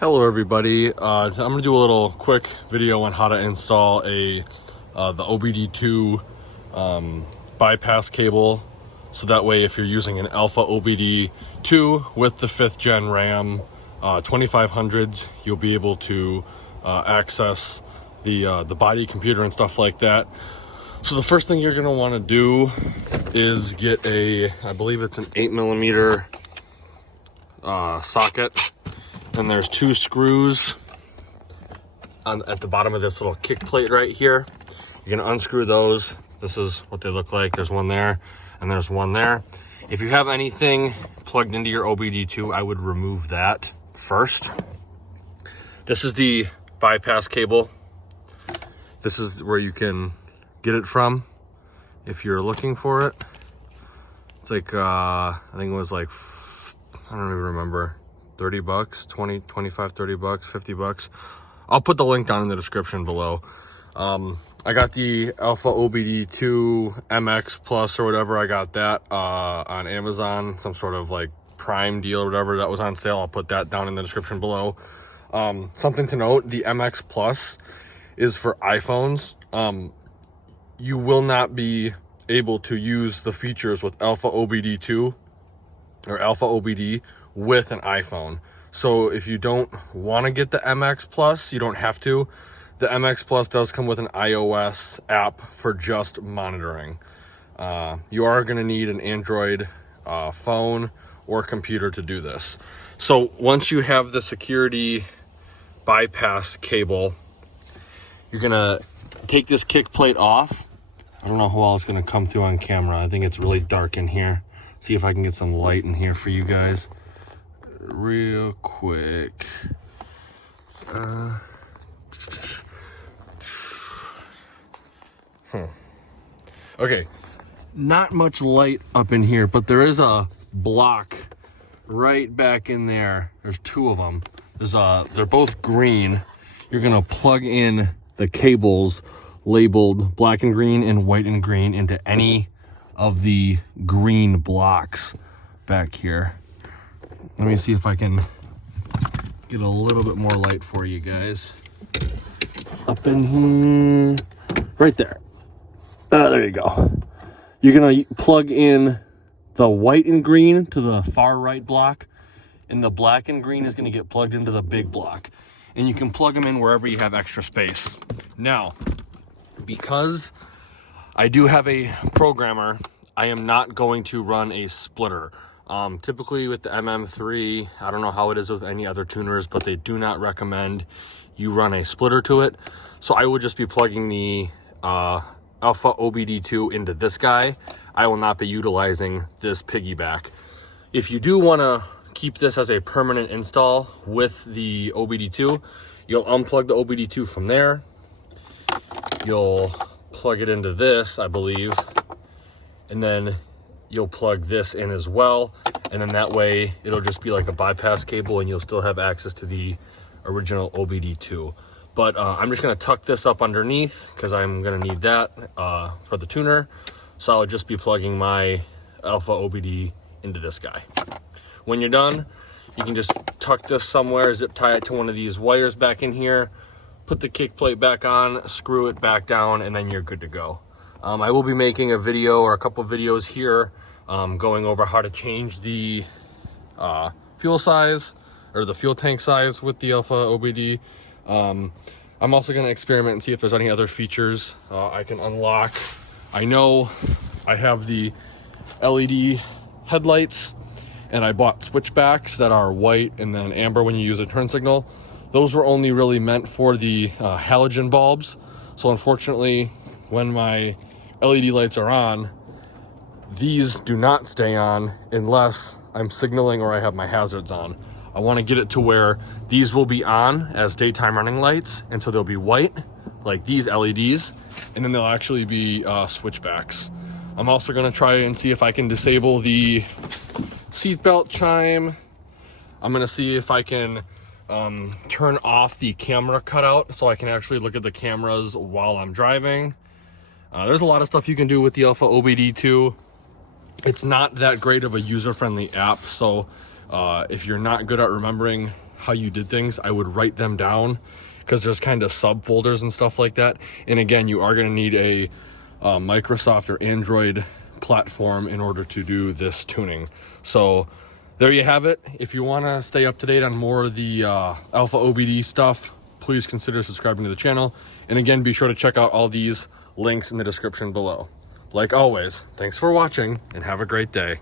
Hello everybody, I'm going to do a little quick video on how to install the OBD2 bypass cable, so that way if you're using an Alpha OBDII with the 5th gen RAM 2500s, you'll be able to access the body computer and stuff like that. So the first thing you're going to want to do is get I believe it's an 8mm socket. And there's 2 screws at the bottom of this little kick plate right here. You're gonna unscrew those. This is what they look like. There's one there and there's one there. If you have anything plugged into your OBD2, I would remove that first. This is the bypass cable. This is where you can get it from if you're looking for it. It's like, I think it was like, I don't even remember. 30 bucks, 20, 25, 30 bucks, 50 bucks. I'll put the link down in the description below. I got the Alpha OBDII MX Plus or whatever. I got that on Amazon, some sort of like Prime deal or whatever that was on sale. I'll put that down in the description below. Something to note, the MX Plus is for iPhones. You will not be able to use the features with Alpha OBDII or Alpha OBD with an iPhone. So if you don't want to get the MX Plus, you don't have to. The MX Plus does come with an iOS app for just monitoring. You are going to need an Android phone or computer to do this. So once you have the security bypass cable, you're going to take this kick plate off. I don't know how well it's going to come through on camera. I think it's really dark in here. See if I can get some light in here for you guys real quick. Okay, not much light up in here, but there is a block right back in there. There's 2 of them. They're both green. You're gonna plug in the cables labeled black and green and white and green into any of the green blocks back here. Let me see if I can get a little bit more light for you guys. Up in here, right there. There you go. You're gonna plug in the white and green to the far right block, and the black and green is gonna get plugged into the big block. And you can plug them in wherever you have extra space. Now, because I do have a programmer, I am not going to run a splitter. Typically with the MM3, I don't know how it is with any other tuners, but they do not recommend you run a splitter to it. So I would just be plugging the Alpha OBD2 into this guy. I will not be utilizing this piggyback. If you do want to keep this as a permanent install with the OBD2, you'll unplug the OBD2 from there. You'll plug it into this, I believe, and then you'll plug this in as well, and then that way it'll just be like a bypass cable and you'll still have access to the original OBD2. But I'm just going to tuck this up underneath because I'm going to need that for the tuner. So I'll just be plugging my Alpha OBD into this guy. When you're done, you can just tuck this somewhere, zip tie it to one of these wires back in here, put the kick plate back on, screw it back down, and then you're good to go. I will be making a video or a couple videos here going over how to change the fuel size or the fuel tank size with the Alpha OBD. I'm also going to experiment and see if there's any other features I can unlock. I know I have the LED headlights, and I bought switchbacks that are white and then amber when you use a turn signal. Those were only really meant for the halogen bulbs. So unfortunately, when my LED lights are on, these do not stay on unless I'm signaling or I have my hazards on. I want to get it to where these will be on as daytime running lights, and so they'll be white like these LEDs, and then they'll actually be switchbacks. I'm also going to try and see if I can disable the seatbelt chime. I'm going to see if I can turn off the camera cutout so I can actually look at the cameras while I'm driving. There's a lot of stuff you can do with the Alpha OBD2. It's not that great of a user-friendly app, so if you're not good at remembering how you did things, I would write them down, because there's kind of subfolders and stuff like that. And again, you are going to need a Microsoft or Android platform in order to do this tuning. So there you have it. If you want to stay up to date on more of the Alpha OBDII stuff, please consider subscribing to the channel. And again, be sure to check out all these links in the description below. Like always, thanks for watching and have a great day.